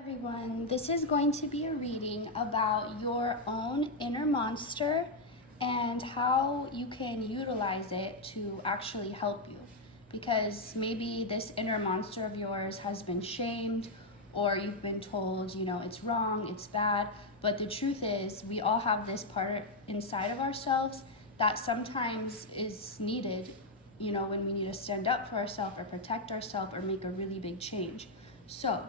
Everyone, this is going to be a reading about your own inner monster and how you can utilize it to actually help you. Because maybe this inner monster of yours has been shamed, or you've been told, it's wrong, it's bad. But the truth is, we all have this part inside of ourselves that sometimes is needed, when we need to stand up for ourselves or protect ourselves or make a really big change. So,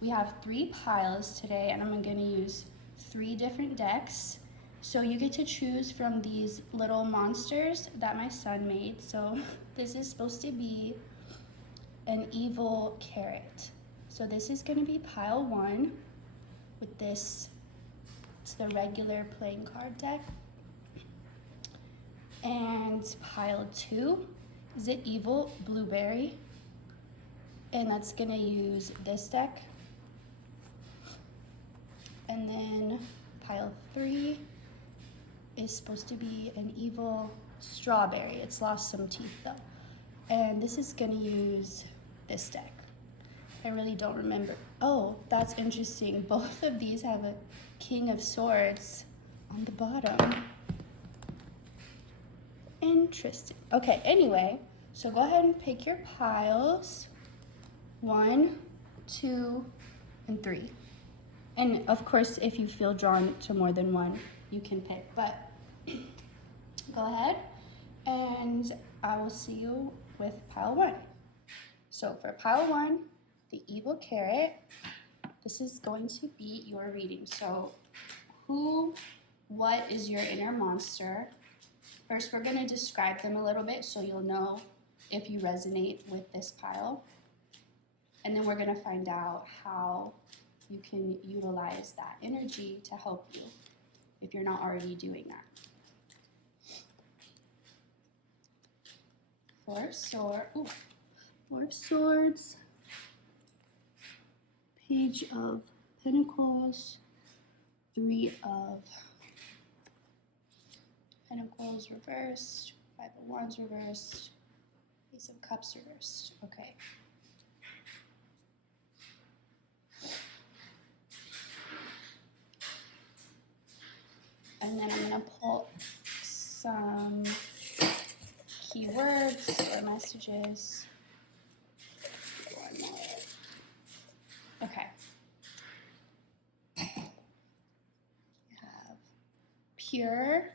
we have 3 piles today, and I'm going to use 3 different decks. So you get to choose from these little monsters that my son made. So this is supposed to be an evil carrot. So this is going to be pile 1 with this. It's the regular playing card deck. And pile 2 is the evil blueberry. And that's going to use this deck. And then pile 3 is supposed to be an evil strawberry. It's lost some teeth though. And this is gonna use this deck. I really don't remember. Oh, that's interesting. Both of these have a King of Swords on the bottom. Interesting. Okay, anyway, so go ahead and pick your piles. 1, 2, and 3. And of course, if you feel drawn to more than one, you can pick, but go ahead and I will see you with pile 1. So for pile 1, the evil carrot, this is going to be your reading. So what is your inner monster? First, we're going to describe them a little bit so you'll know if you resonate with this pile. And then we're going to find out how you can utilize that energy to help you if you're not already doing that. 4 of Swords, Page of Pentacles, 3 of Pentacles reversed, 5 of Wands reversed, Ace of Cups reversed. Okay. And then I'm going to pull some keywords or messages. One more. Okay. We have pure,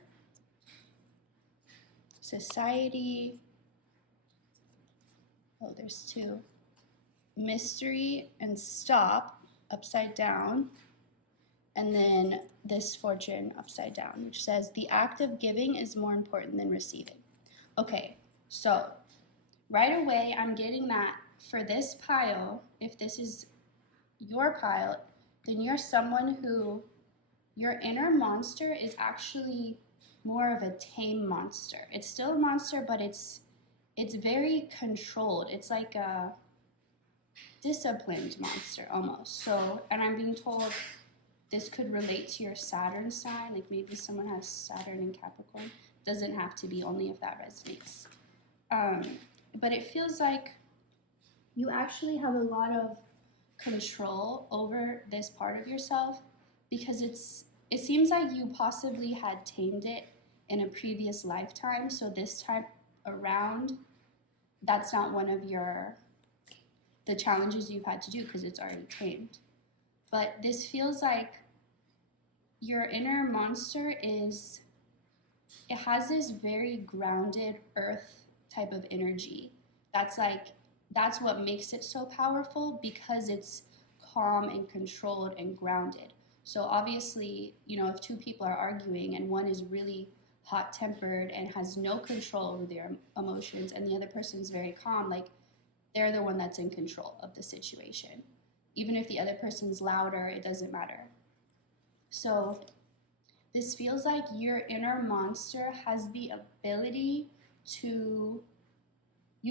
society. Oh, there's 2. Mystery and stop, upside down. And then this fortune upside down, which says the act of giving is more important than receiving. Okay, so right away I'm getting that for this pile, if this is your pile, then you're someone who your inner monster is actually more of a tame monster. It's still a monster, but it's very controlled. It's like a disciplined monster almost. So, and I'm being told this could relate to your Saturn sign, like maybe someone has Saturn in Capricorn. Doesn't have to be, only if that resonates. But it feels like you actually have a lot of control over this part of yourself because it seems like you possibly had tamed it in a previous lifetime. So this time around, that's not one of the challenges you've had to do because it's already tamed. But this feels like your inner monster it has this very grounded earth type of energy. That's what makes it so powerful because it's calm and controlled and grounded. So obviously, if 2 people are arguing and one is really hot-tempered and has no control over their emotions and the other person's very calm, like they're the one that's in control of the situation. Even if the other person's louder, it doesn't matter. So this feels like your inner monster has the ability you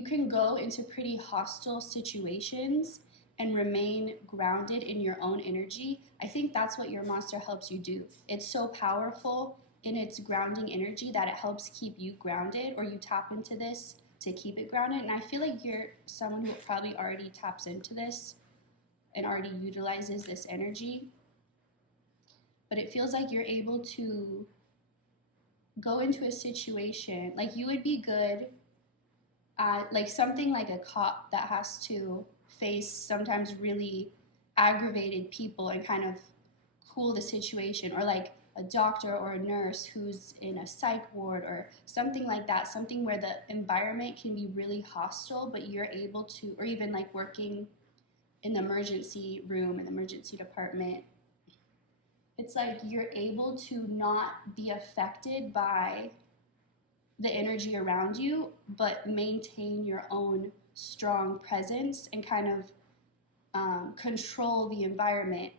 can go into pretty hostile situations and remain grounded in your own energy. I think that's what your monster helps you do. It's so powerful in its grounding energy that it helps keep you grounded, or you tap into this to keep it grounded. And I feel like you're someone who probably already taps into this and already utilizes this energy. But it feels like you're able to go into a situation, like you would be good at like something like a cop that has to face sometimes really aggravated people and kind of cool the situation, or like a doctor or a nurse who's in a psych ward or something like that, something where the environment can be really hostile, but you're able to, or even like working in the emergency room, in the emergency department, it's like you're able to not be affected by the energy around you, but maintain your own strong presence and kind of control the environment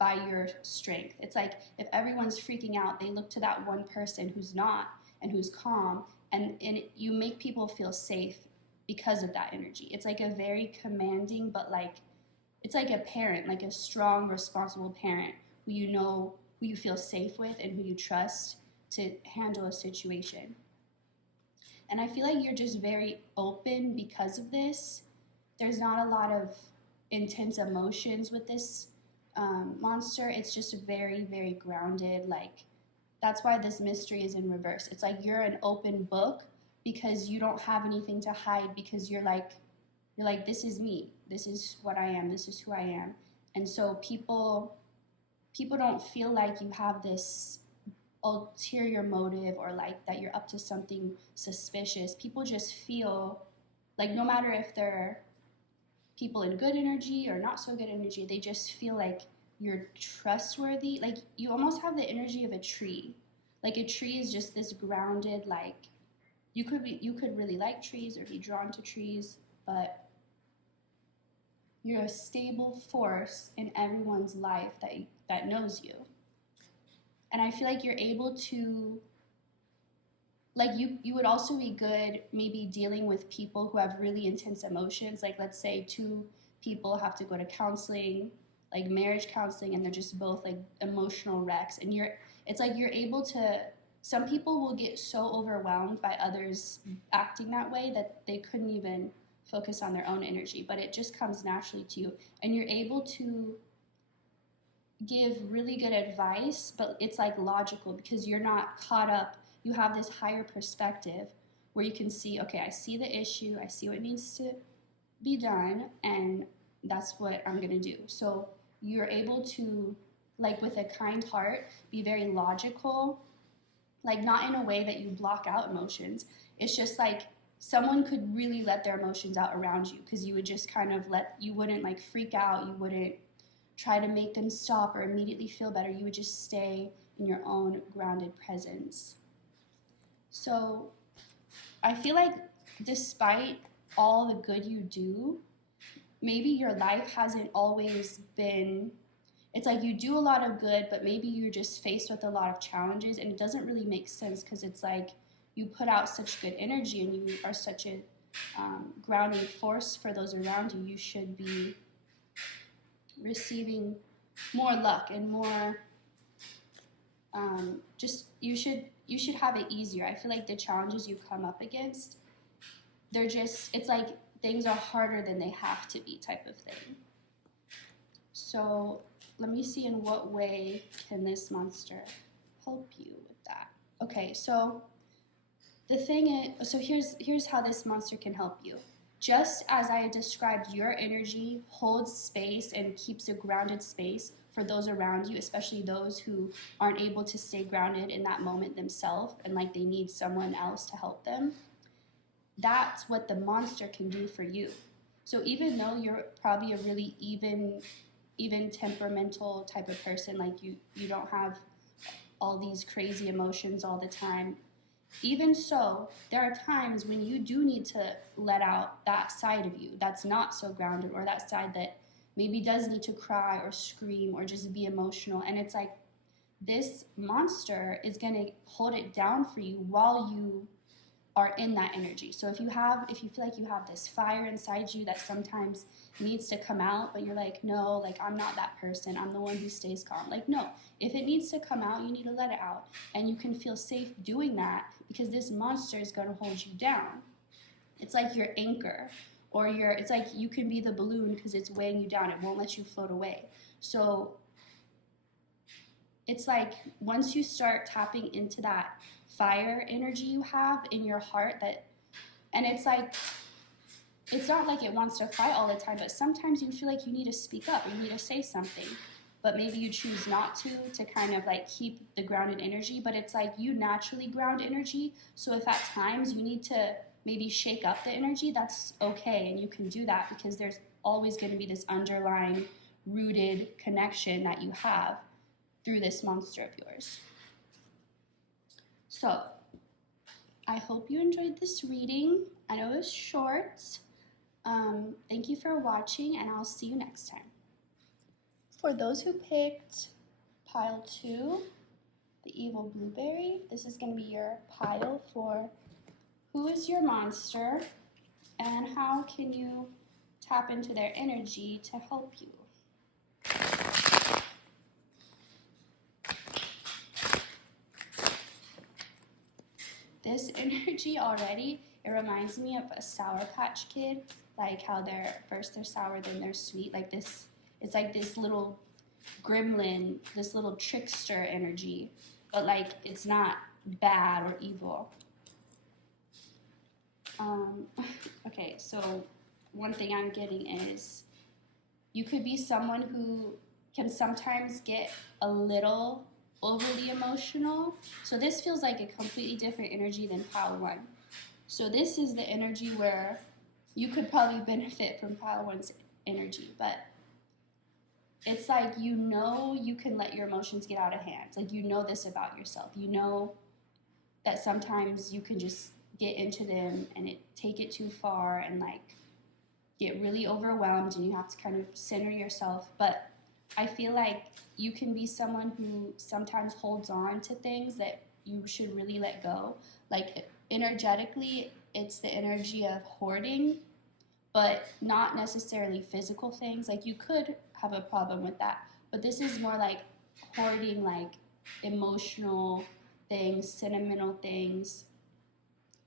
by your strength. It's like if everyone's freaking out, they look to that one person who's not and who's calm, and you make people feel safe because of that energy. It's like a very commanding, but like it's like a parent, like a strong, responsible parent who you know, who you feel safe with and who you trust to handle a situation. And I feel like you're just very open because of this. There's not a lot of intense emotions with this monster. It's just very, very grounded. Like, that's why this mystery is in reverse. It's like you're an open book because you don't have anything to hide, because you're like, this is me. This is what I am. This is who I am. And so people don't feel like you have this ulterior motive or like that you're up to something suspicious. People just feel like no matter if they're people in good energy or not so good energy, they just feel like you're trustworthy. Like you almost have the energy of a tree. Like a tree is just this grounded, like you could really like trees or be drawn to trees, but you're a stable force in everyone's life that knows you. And I feel like you're able to, like you would also be good maybe dealing with people who have really intense emotions. Like let's say two people have to go to counseling, like marriage counseling, and they're just both like emotional wrecks. And it's like you're able to, some people will get so overwhelmed by others acting that way that they couldn't even focus on their own energy, but it just comes naturally to you. And you're able to give really good advice, but it's like logical because you're not caught up. You have this higher perspective where you can see, okay, I see the issue, I see what needs to be done, and that's what I'm gonna do. So you're able to, like with a kind heart, be very logical, like not in a way that you block out emotions. It's just like someone could really let their emotions out around you because you would just kind of you wouldn't like freak out, you wouldn't try to make them stop or immediately feel better. You would just stay in your own grounded presence. So I feel like despite all the good you do, maybe your life hasn't always been, it's like you do a lot of good, but maybe you're just faced with a lot of challenges, and it doesn't really make sense because it's like you put out such good energy and you are such a grounding force for those around you. You should be receiving more luck and more just you should have it easier. I feel like the challenges you come up against, it's like things are harder than they have to be type of thing. So let me see in what way can this monster help you with that. Okay, so the thing is, so here's how this monster can help you. Just as I described, your energy holds space and keeps a grounded space for those around you, especially those who aren't able to stay grounded in that moment themselves and like they need someone else to help them. That's what the monster can do for you. So even though you're probably a really even temperamental type of person, like you don't have all these crazy emotions all the time, even so, there are times when you do need to let out that side of you that's not so grounded, or that side that maybe does need to cry or scream or just be emotional. And it's like this monster is going to hold it down for you while you are in that energy. So if you feel like you have this fire inside you that sometimes needs to come out, but you're like, no, like I'm not that person, I'm the one who stays calm. Like, no, if it needs to come out, you need to let it out. And you can feel safe doing that because this monster is going to hold you down. It's like your anchor, or it's like you can be the balloon because it's weighing you down. It won't let you float away. So it's like once you start tapping into that fire energy you have in your heart, and it's like, it's not like it wants to fight all the time, but sometimes you feel like you need to speak up, you need to say something, but maybe you choose not to kind of like keep the grounded energy. But it's like you naturally ground energy, so if at times you need to maybe shake up the energy, that's okay, and you can do that because there's always going to be this underlying rooted connection that you have through this monster of yours. So I hope you enjoyed this reading. I know it was short. Thank you for watching, and I'll see you next time. For those who picked pile 2, the evil blueberry, this is going to be your pile for who is your monster and how can you tap into their energy to help you. This energy already, it reminds me of a Sour Patch Kid, like how they're sour, then they're sweet, like this. It's like this little gremlin, this little trickster energy, but like it's not bad or evil. Okay, so one thing I'm getting is you could be someone who can sometimes get a little overly emotional. So this feels like a completely different energy than pile 1. So this is the energy where you could probably benefit from pile 1's energy, but it's like you can let your emotions get out of hand. Like you know this about yourself. You know that sometimes you can just get into them and take it too far and like get really overwhelmed, and you have to kind of center yourself. But I feel like you can be someone who sometimes holds on to things that you should really let go. Like energetically, it's the energy of hoarding, but not necessarily physical things. Like you could have a problem with that, but this is more like hoarding, like emotional things, sentimental things.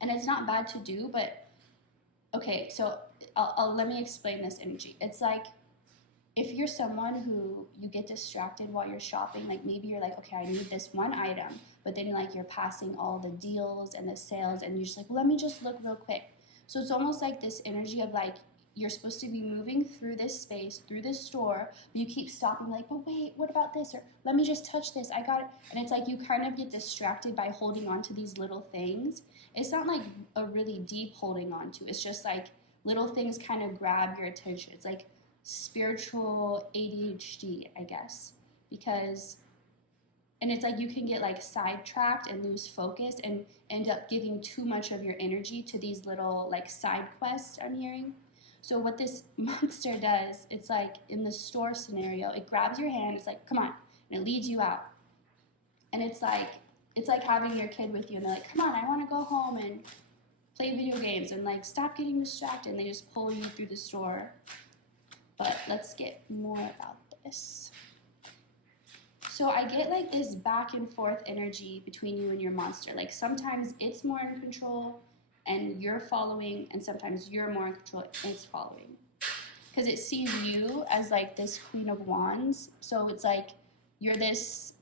And it's not bad to do, but okay, so let me explain this energy. It's like if you're someone who you get distracted while you're shopping, like maybe you're like, okay, I need this one item, but then like you're passing all the deals and the sales and you're just like, well, let me just look real quick. So it's almost like this energy of like you're supposed to be moving through this space, through this store, but you keep stopping like, but wait, what about this? Or let me just touch this, I got it. And it's like you kind of get distracted by holding on to these little things. It's not like a really deep holding on to, it's just like little things kind of grab your attention. It's like spiritual ADHD, I guess, and it's like you can get like sidetracked and lose focus and end up giving too much of your energy to these little like side quests I'm hearing. So what this monster does, it's like in the store scenario, it grabs your hand, it's like, come on, and it leads you out. And it's like having your kid with you and they're like, come on, I want to go home and play video games and like stop getting distracted, and they just pull you through the store. But let's get more about this. So I get like this back and forth energy between you and your monster. Like sometimes it's more in control and you're following, and sometimes you're more in control and it's following. Because it sees you as like this Queen of Wands. So it's like you're this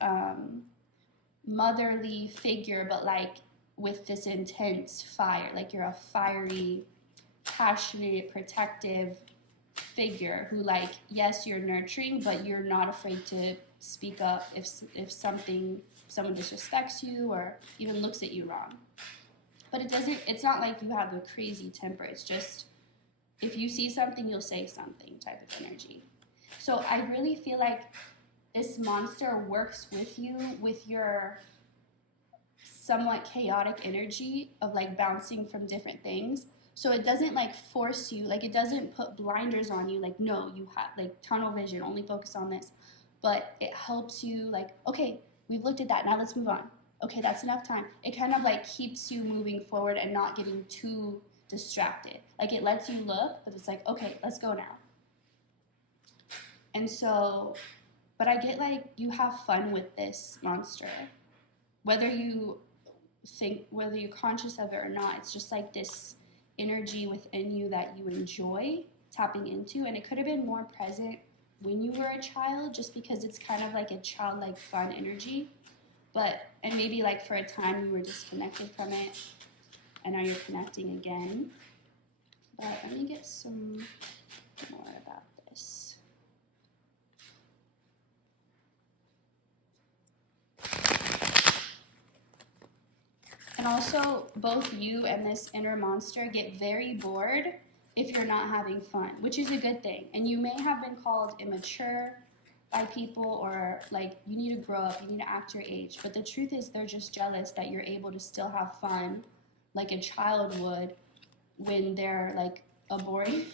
motherly figure, but like with this intense fire. Like you're a fiery, passionate, protective figure who like, yes, you're nurturing, but you're not afraid to speak up if someone disrespects you or even looks at you wrong. But it's not like you have a crazy temper. It's just if you see something, you'll say something type of energy. So I really feel like this monster works with you with your somewhat chaotic energy of like bouncing from different things. So it doesn't like force you, like it doesn't put blinders on you, like no, you have like tunnel vision, only focus on this. But it helps you like, okay, we've looked at that, now let's move on. Okay, that's enough time. It kind of like keeps you moving forward and not getting too distracted. Like it lets you look, but it's like, okay, let's go now. And so, but I get like you have fun with this monster. Whether you're conscious of it or not, it's just like this energy within you that you enjoy tapping into, and it could have been more present when you were a child, just because it's kind of like a childlike fun energy. And maybe like for a time you were disconnected from it, and now you're connecting again. But let me get some more about this. And also, both you and this inner monster get very bored if you're not having fun, which is a good thing. And you may have been called immature by people, or like you need to grow up, you need to act your age. But the truth is, they're just jealous that you're able to still have fun like a child would when they're like a boring,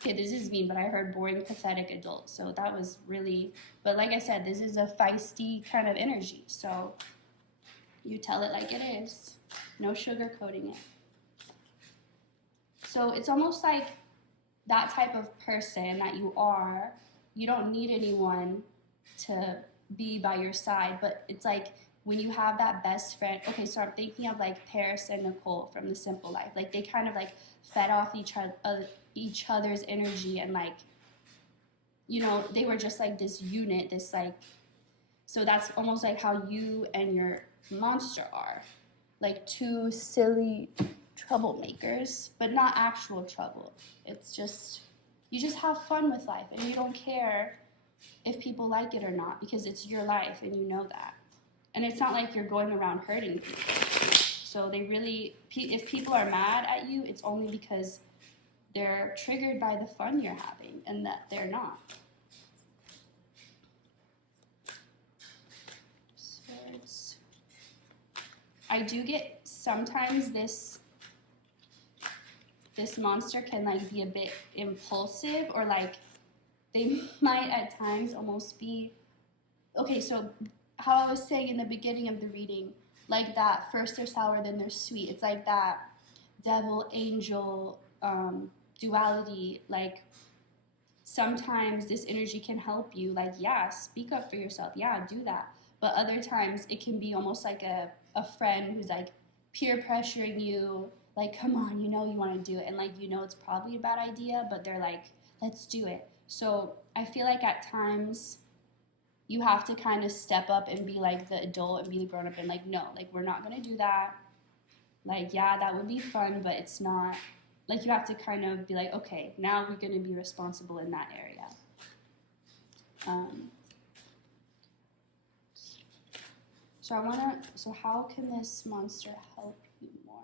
okay, this is mean, but I heard boring, pathetic adult. So that was really, but like I said, this is a feisty kind of energy. So you tell it like it is, no sugarcoating it. So it's almost like that type of person that you are, you don't need anyone to be by your side, but it's like when you have that best friend. Okay, so I'm thinking of like Paris and Nicole from The Simple Life. Like they kind of like fed off each other's energy, and like, you know, they were just like this unit, this like, so that's almost like how you and your monster are, like two silly troublemakers, but not actual trouble. It's just, you just have fun with life, and you don't care if people like it or not, because it's your life and you know that. And it's not like you're going around hurting people. So they really, if people are mad at you, it's only because they're triggered by the fun you're having, and that they're not. Swords. I do get sometimes this monster can like be a bit impulsive, or like they might at times almost be, okay, so how I was saying in the beginning of the reading, like that first they're sour, then they're sweet. It's like that devil angel duality. Like sometimes this energy can help you, like, yeah, speak up for yourself, yeah, do that. But other times it can be almost like a friend who's like peer pressuring you, like, come on, you know you want to do it, and like, you know it's probably a bad idea, but they're like, let's do it. So I feel like at times you have to kind of step up and be like the adult and be the grown up and like, no, like we're not going to do that. Like, yeah, that would be fun, but it's not, like you have to kind of be like, okay, now we're going to be responsible in that area. So how can this monster help you more?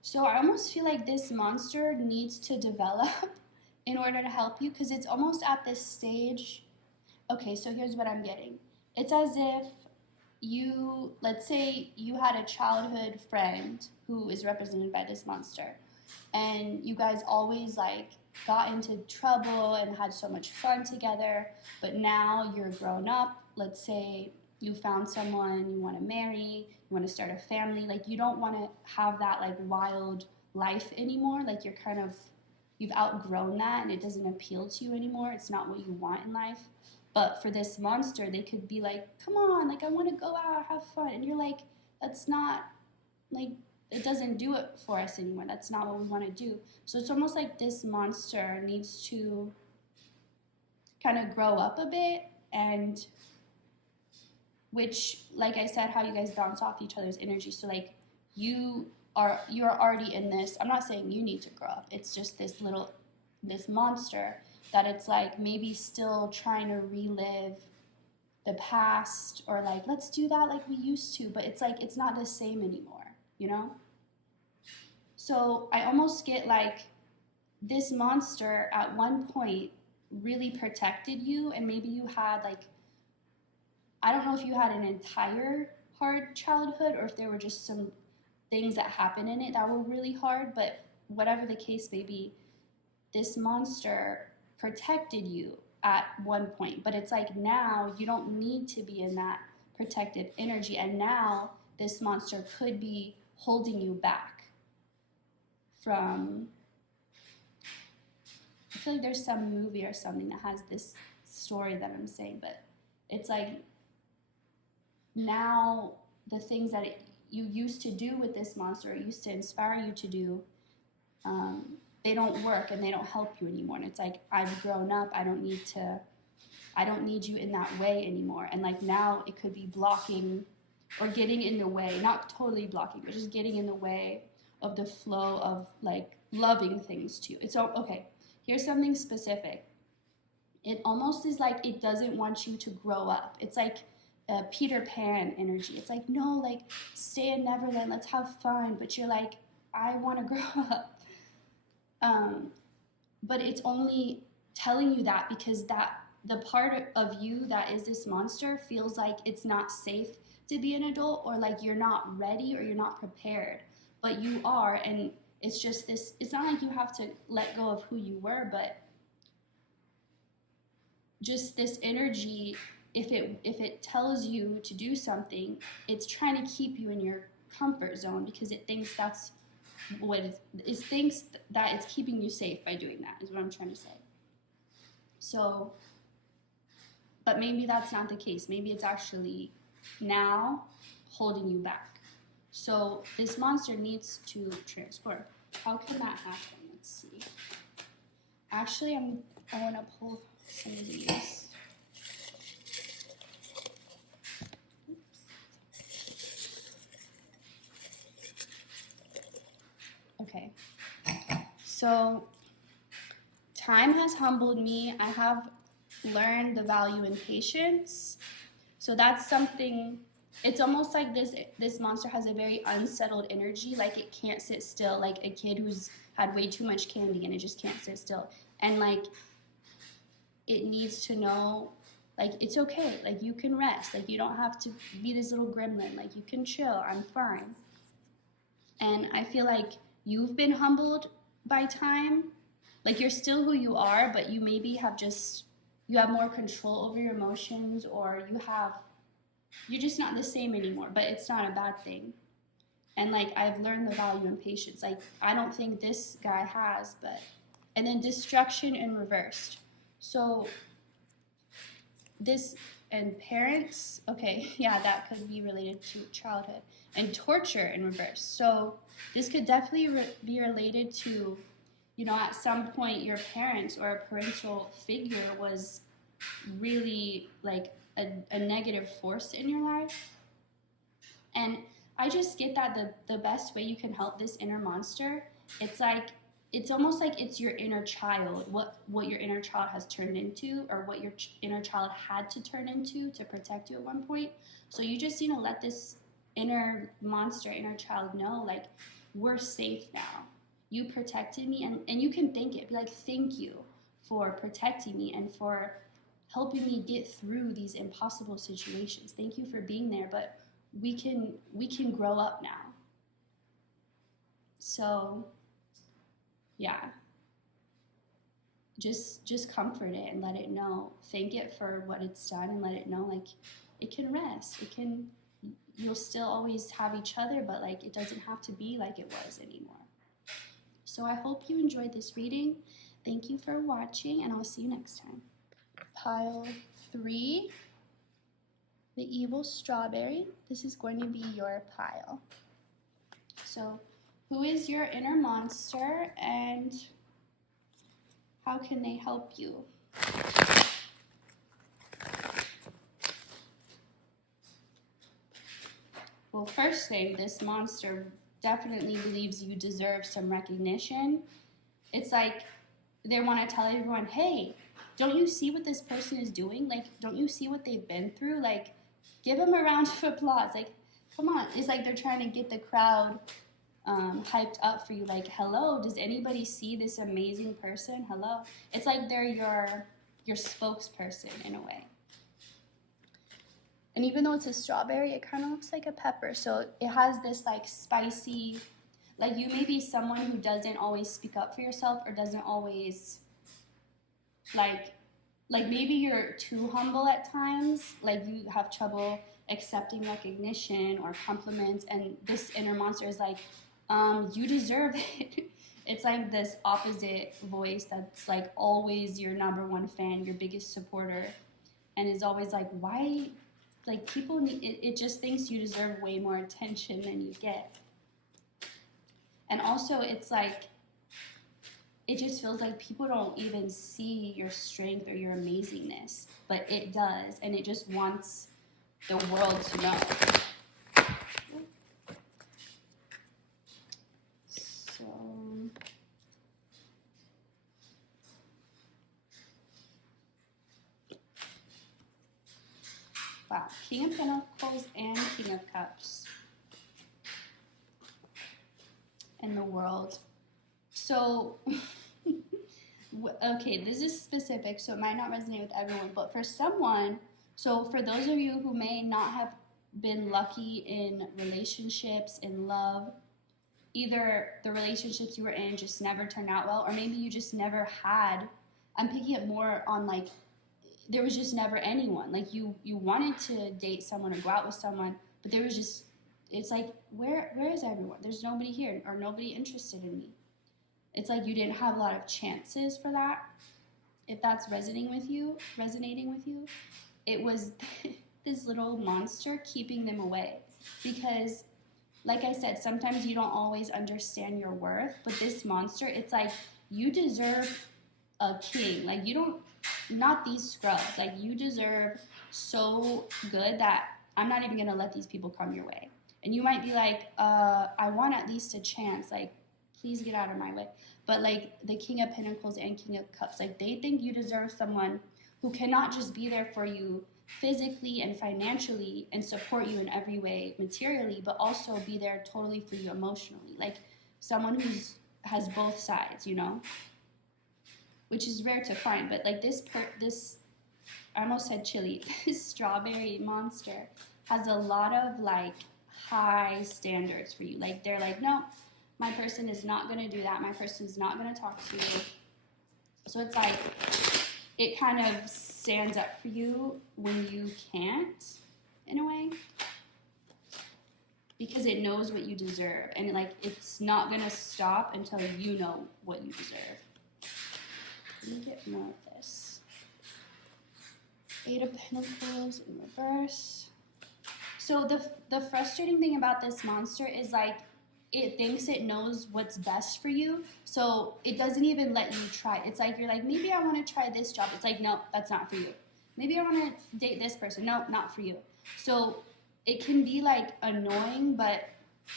So I almost feel like this monster needs to develop in order to help you, because it's almost at this stage. Okay, so here's what I'm getting. It's as if you, let's say you had a childhood friend who is represented by this monster, and you guys always like got into trouble and had so much fun together, but now you're grown up. Let's say you found someone you want to marry, you want to start a family, like you don't want to have that like wild life anymore. Like you're kind of, you've outgrown that and it doesn't appeal to you anymore. It's not what you want in life. But for this monster, they could be like, come on, like I want to go out, have fun. And you're like, that's not, like, it doesn't do it for us anymore. That's not what we want to do. So it's almost like this monster needs to kind of grow up a bit, and which, like I said, how you guys bounce off each other's energy. So like you're already in this, I'm not saying you need to grow up. It's just this monster that it's like maybe still trying to relive the past, or like, let's do that like we used to, but it's like, it's not the same anymore, you know? So I almost get like this monster at one point really protected you, and maybe you had like, I don't know if you had an entire hard childhood, or if there were just some things that happened in it that were really hard, but whatever the case may be, this monster protected you at one point. But it's like now you don't need to be in that protective energy, and now this monster could be holding you back from, I feel like there's some movie or something that has this story that I'm saying, but it's like now the things that used to do with this monster, or used to inspire you to do, they don't work and they don't help you anymore. And it's like, I've grown up, I don't need you in that way anymore. And like now it could be blocking or getting in the way, not totally blocking, but just getting in the way of the flow of like loving things too. It's okay. Here's something specific. It almost is like it doesn't want you to grow up. It's like a Peter Pan energy. It's like, no, like stay in Neverland, let's have fun. But you're like, I want to grow up. But it's only telling you that because that the part of you that is this monster feels like it's not safe to be an adult, or like you're not ready or you're not prepared. But you are, and it's just this, it's not like you have to let go of who you were, but just this energy, if it tells you to do something, it's trying to keep you in your comfort zone because it thinks that's what it thinks that it's keeping you safe by doing that, is what I'm trying to say. So, but maybe that's not the case. Maybe it's actually now holding you back. So this monster needs to transform. How can that happen? Let's see. Actually, I want to pull some of these. Okay. So time has humbled me. I have learned the value in patience. So that's something, it's almost like this monster has a very unsettled energy, like it can't sit still, like a kid who's had way too much candy and it just can't sit still. And like it needs to know, like, it's okay, like you can rest, like you don't have to be this little gremlin, like you can chill, I'm fine. And I feel like you've been humbled by time, like you're still who you are, but you maybe have you have more control over your emotions, or you're just not the same anymore, but it's not a bad thing. And like I've learned the value in patience, like I don't think this guy has, but, and then destruction in reversed. So this, and parents, okay, yeah, that could be related to childhood. And torture in reverse. So this could definitely be related to, at some point your parents or a parental figure was really like a negative force in your life. And I just get that the best way you can help this inner monster, it's almost like it's your inner child, what your inner child has turned into, or what your inner child had to turn into to protect you at one point. So you just need to let this inner monster, inner child know, like, we're safe now. You protected me, and you can thank it. Be like, thank you for protecting me and for helping me get through these impossible situations. Thank you for being there, but we can grow up now. So yeah, just comfort it and let it know. Thank it for what it's done and let it know, like, it can rest. You'll still always have each other, but like it doesn't have to be like it was anymore. So I hope you enjoyed this reading. Thank you for watching, and I'll see you next time. Pile 3, the evil strawberry. This is going to be your pile. So who is your inner monster, and how can they help you? Well, first thing, this monster definitely believes you deserve some recognition. It's like they want to tell everyone, hey, don't you see what this person is doing? Like, don't you see what they've been through? Like, give them a round of applause. Like, come on. It's like they're trying to get the crowd hyped up for you. Like, hello, does anybody see this amazing person? Hello. It's like they're your spokesperson in a way. And even though it's a strawberry, it kind of looks like a pepper. So it has this like spicy, like you may be someone who doesn't always speak up for yourself, or doesn't always like maybe you're too humble at times, like you have trouble accepting recognition or compliments, and this inner monster is like, you deserve it. It's like this opposite voice that's like always your #1 fan, your biggest supporter, and is always like, why like people need it just thinks you deserve way more attention than you get. And also it's like it just feels like people don't even see your strength or your amazingness, but it does, and it just wants the world to know. So wow, King of Pentacles and King of Cups in the world. So, okay, this is specific, so it might not resonate with everyone, but for someone, so for those of you who may not have been lucky in relationships, in love, either the relationships you were in just never turned out well, or maybe you just never had, I'm picking up more on like, there was just never anyone. Like you wanted to date someone or go out with someone, but there was just, it's like, where is everyone? There's nobody here or nobody interested in me. It's like you didn't have a lot of chances for that. If that's resonating with you, it was this little monster keeping them away. Because, like I said, sometimes you don't always understand your worth, but this monster, it's like you deserve a king. Like you don't, not these scrubs. Like you deserve so good that I'm not even gonna let these people come your way. And you might be like, I want at least a chance. Like, please get out of my way. But like the King of Pentacles and King of Cups, like they think you deserve someone who cannot just be there for you physically and financially and support you in every way materially, but also be there totally for you emotionally. Like someone has both sides, you know, which is rare to find. But like this I almost said chili, this strawberry monster has a lot of like high standards for you. Like they're like, no, my person is not going to do that. My person is not going to talk to you. So it's like, it kind of stands up for you when you can't, in a way, because it knows what you deserve. And like, it's not going to stop until you know what you deserve. Let me get more of this. Eight of Pentacles in reverse. So the frustrating thing about this monster is like, it thinks it knows what's best for you, so it doesn't even let you try. It's like you're like, maybe I want to try this job. It's like, no, that's not for you. Maybe I want to date this person. No, not for you. So it can be like annoying, but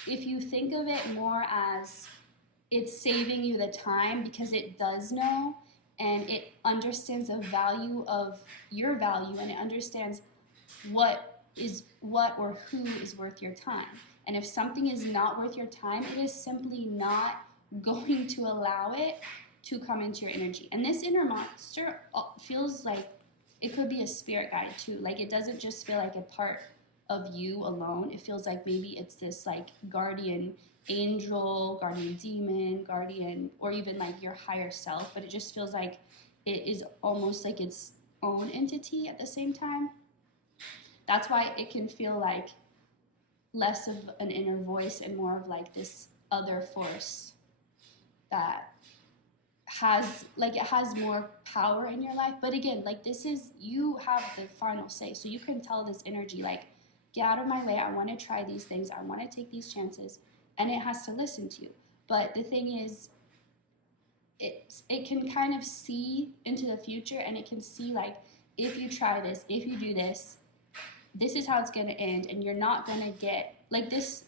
if you think of it more as it's saving you the time because it does know and it understands the value of your value and it understands what or who is worth your time. And if something is not worth your time, it is simply not going to allow it to come into your energy. And this inner monster feels like it could be a spirit guide too. Like it doesn't just feel like a part of you alone. It feels like maybe it's this like guardian angel, guardian demon, guardian, or even like your higher self. But it just feels like it is almost like its own entity at the same time. That's why it can feel like less of an inner voice and more of like this other force that has like, it has more power in your life. But again, like this is, you have the final say. So you can tell this energy like, get out of my way. I want to try these things. I want to take these chances. And it has to listen to you. But the thing is, it can kind of see into the future, and it can see like, if you try this, if you do this, this is how it's going to end, and you're not going to get, like this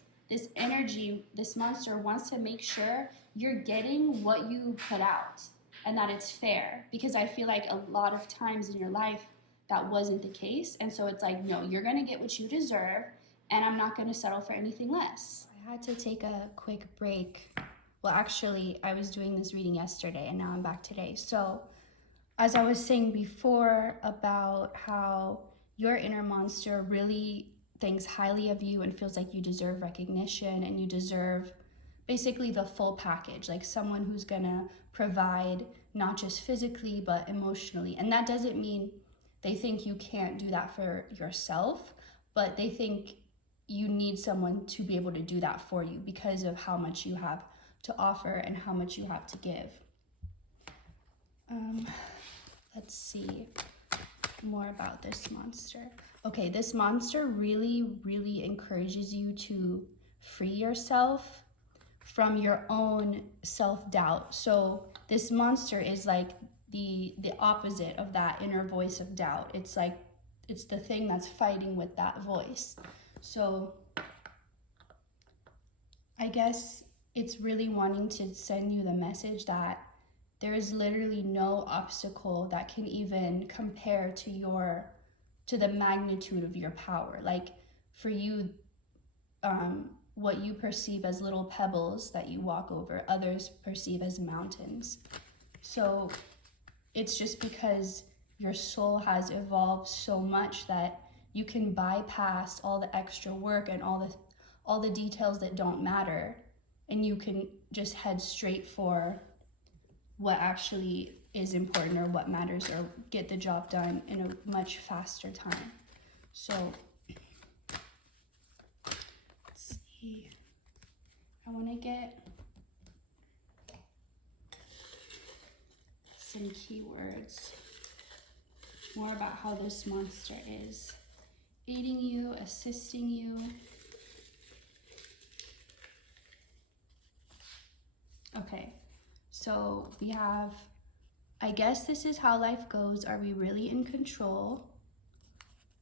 energy, this monster wants to make sure you're getting what you put out and that it's fair. Because I feel like a lot of times in your life, that wasn't the case. And so it's like, no, you're going to get what you deserve, and I'm not going to settle for anything less. I had to take a quick break. Well, actually, I was doing this reading yesterday, and now I'm back today. So as I was saying before about how your inner monster really thinks highly of you and feels like you deserve recognition and you deserve basically the full package, like someone who's gonna provide not just physically but emotionally. And that doesn't mean they think you can't do that for yourself, but they think you need someone to be able to do that for you because of how much you have to offer and how much you have to give. Let's see. more about this monster. Okay, this monster really encourages you to free yourself from your own self-doubt. So this monster is like the opposite of that inner voice of doubt. It's like it's the thing that's fighting with that voice. So I guess it's really wanting to send you the message that there is literally no obstacle that can even compare to the magnitude of your power. Like for you, what you perceive as little pebbles that you walk over, others perceive as mountains. So it's just because your soul has evolved so much that you can bypass all the extra work and all the details that don't matter, and you can just head straight for what actually is important or what matters, or get the job done in a much faster time. So let's see, I want to get some keywords more about how this monster is aiding you, assisting you. Okay, so we have, I guess this is how life goes. Are we really in control?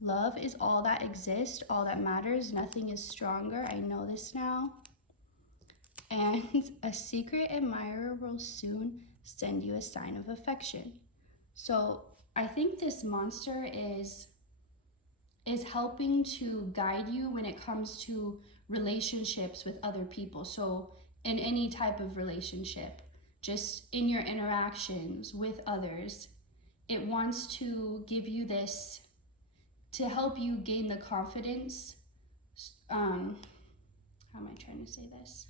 Love is all that exists, all that matters. Nothing is stronger. I know this now. And a secret admirer will soon send you a sign of affection. So I think this monster is helping to guide you when it comes to relationships with other people. So in any type of relationship, just in your interactions with others, it wants to give you this, to help you gain the confidence. How am I trying to say this?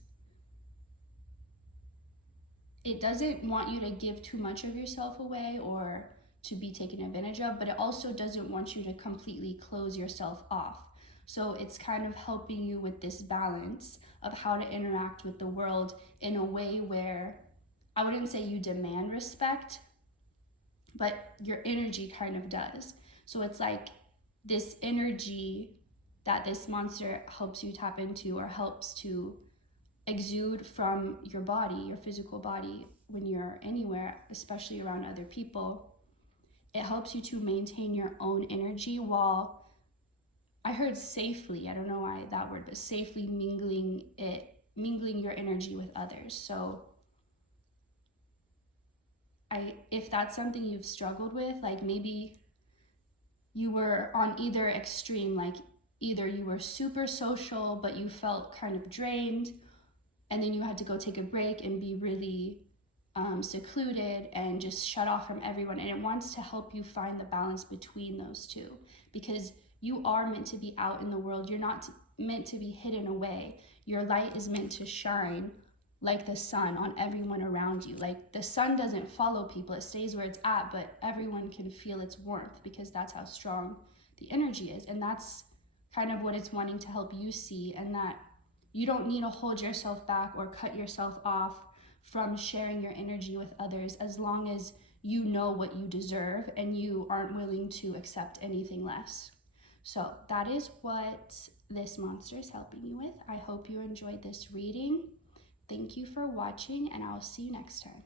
It doesn't want you to give too much of yourself away or to be taken advantage of, but it also doesn't want you to completely close yourself off. So it's kind of helping you with this balance of how to interact with the world in a way where, I wouldn't say you demand respect, but your energy kind of does. So it's like this energy that this monster helps you tap into, or helps to exude from your body, your physical body, when you're anywhere, especially around other people. It helps you to maintain your own energy while, I heard safely, I don't know why that word, but safely mingling your energy with others. So if that's something you've struggled with, like maybe you were on either extreme, like either you were super social but you felt kind of drained, and then you had to go take a break and be really secluded and just shut off from everyone. And it wants to help you find the balance between those two, because you are meant to be out in the world. You're not meant to be hidden away. Your light is meant to shine like the sun on everyone around you. Like the sun doesn't follow people, it stays where it's at, but everyone can feel its warmth because that's how strong the energy is. And that's kind of what it's wanting to help you see, and that you don't need to hold yourself back or cut yourself off from sharing your energy with others, as long as you know what you deserve and you aren't willing to accept anything less. So that is what this monster is helping you with. I hope you enjoyed this reading. Thank you for watching, and I'll see you next time.